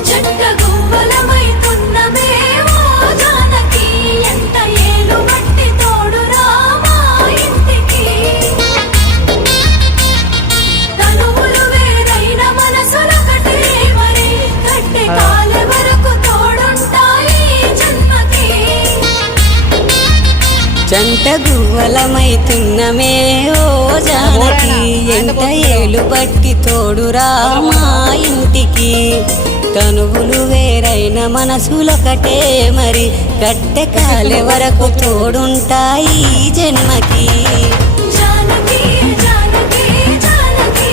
జంట గువ్వలమైతున్నమే ఓ జానకి ఎంత ఏలు మట్టి తోడు రామా ఇంటికి తనువులు వేరైన మనసులొకటే మరి కట్టె కాలే వరకు తోడుంటాయి జన్మకి జంట గువ్వలమైతున్నమే ఓ జానకి ఎంత ఏలు బట్టి తోడురా మా ఇంటికి తనువులు వేరైన మనసులొకటే మరి కట్టె కాలే వరకు తోడుంటాయి జన్మకి జానకి జానకి జానకి